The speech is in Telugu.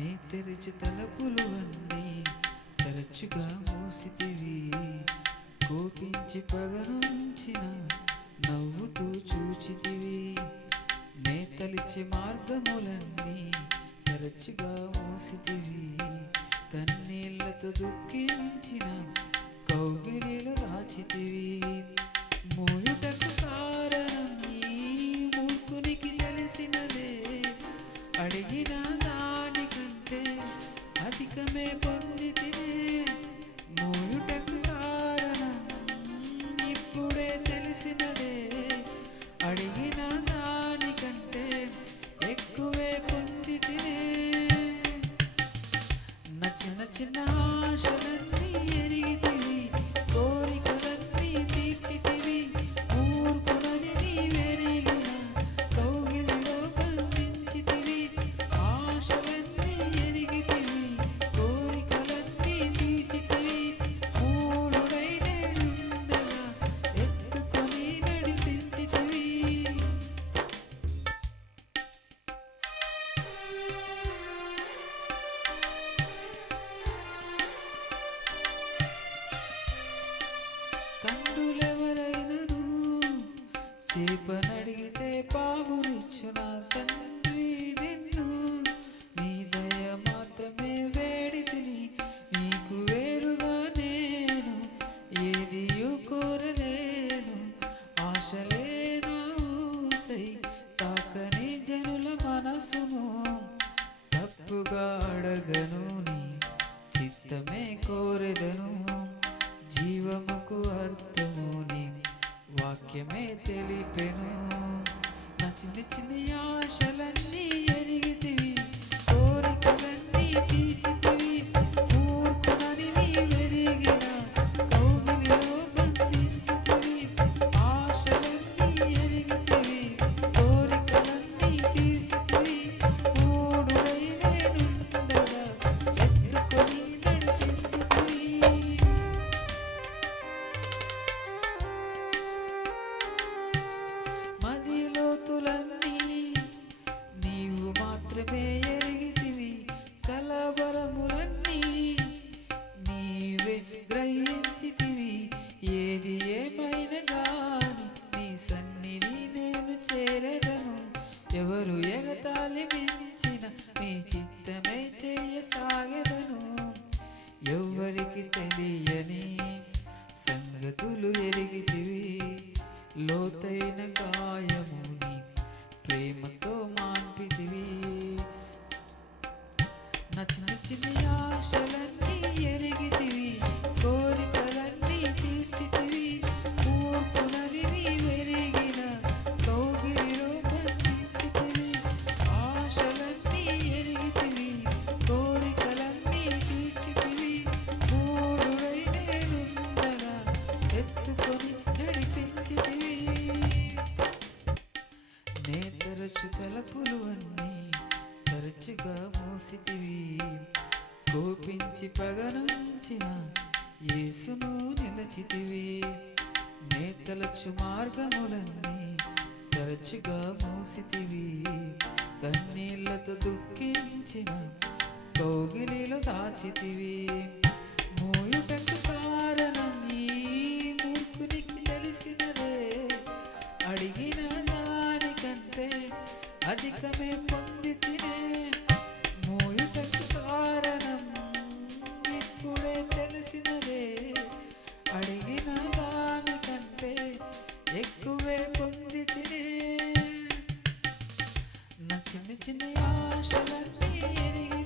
నే తెరిచి తలుపులు అన్నీ తరచుగా మూసితివి. కోపించి పగనుంచిన నవ్వుతూ చూచితివి. నే తలిచి మార్గములన్నీ తరచుగా మూసితివి. కన్నీళ్లతో దుఃఖించిన కౌగిలిలో దాచితివి. మోయుటకు కారణం ఈ మూర్ఖునికి తెలిసినదే. అడిగిన దానికంటే అధికమే పొందితినే. మోయుటకు కారణం ఇప్పుడే తెలిసినదే. అడిగిన దానికంటే ఎక్కువే పొందితినే. నా చిన్న చిన్న ఆశలన్నీ ఎరిగితివి. కోరికలన్నీ తీర్చితివి. ఊరుకునని నీవెరిగిన కౌగిలిలో బంధించితివి. ఆశలన్నీ ఎరిగితివి. కోరికలన్నీ తీర్చితివి. మూఢుడై నేనుండగా ఎత్తుకొని నడిపించితివి. తండ్రులెవరైనను చేపనడిగితే పామునిచ్చునా తండ్రి నిన్ను. నీ దయ మాత్రమే వేడితిని. నీకు వేరుగా నేను ఏదియూ కోరలేను. ఆశలే నా ఊసై తాకని జనుల మనసును. తప్పుగా అడగను నీ చిత్తమే కోరెదను. జీవముకు అర్థము నీ వాక్యమే తెలిపెను. నా చిన్ని చిన్ని ఆశలన్నీ ఎరిగితివి. కోరికలన్నీ తీర్చితివి. ఊరుకునని నీవెరిగిన కౌగిలిలో బంధించితివి. ఆశలన్నీ ఎరిగితివి. కోరికలన్నీ తీర్చితివి. మూఢుడై నేనుండగా ఎత్తుకొని నడిపించితివి. మదిలోతులన్నీ నీవు మాత్రమే ఎరిగితివి. కలవరములన్నీ నీవే గ్రహించితివి. ఏది ఏమైనా గాని నీ సన్నిధి నేను చేరెదను. ఎవరు ఎగతాళి మించిన నీ చిత్తమే చేయసాగెదను. ఎవ్వరికి తెలియని సంగతులు ఎరిగితివి. లోతైన గాయముని ప్రేమతో మాన్పితివి. నా చిన్న చిన్న ఆశలన్నీ ఎరిగితివి. కోరికలన్నీ తీర్చితివి. ఊర్పునని నీవెరిగిన కౌగిలిలో బంధించితివి. ఆశలన్నీ ఎరిగితివి. కోరికలన్నీ తీర్చితివి. మూఢుడై నేనుండగా ఎత్తుకొని నడిపించితివి. నే తరచు తలుపులు అన్నీ తరచుగా మూసితివి. కోపించి పగనుంచిన యేసును నిలచితివి. నే తలచు మార్గములన్నీ తరచుగా మూసితివి. కన్నీళ్లతో దుఃఖించిన కౌగిలిలో దాచితివి. మోయుటకు కారణం ఈ మూర్ఖునికి తెలిసినదే. అడిగిన దానికంటే అధికమే పొందితినే. మోయుటకు కారణం ఇప్పుడే తెలిసినదే. అడిగిన దానికంటే ఎక్కువే పొందితినే. నా చిన్న చిన్న ఆశలన్నీ ఎరిగి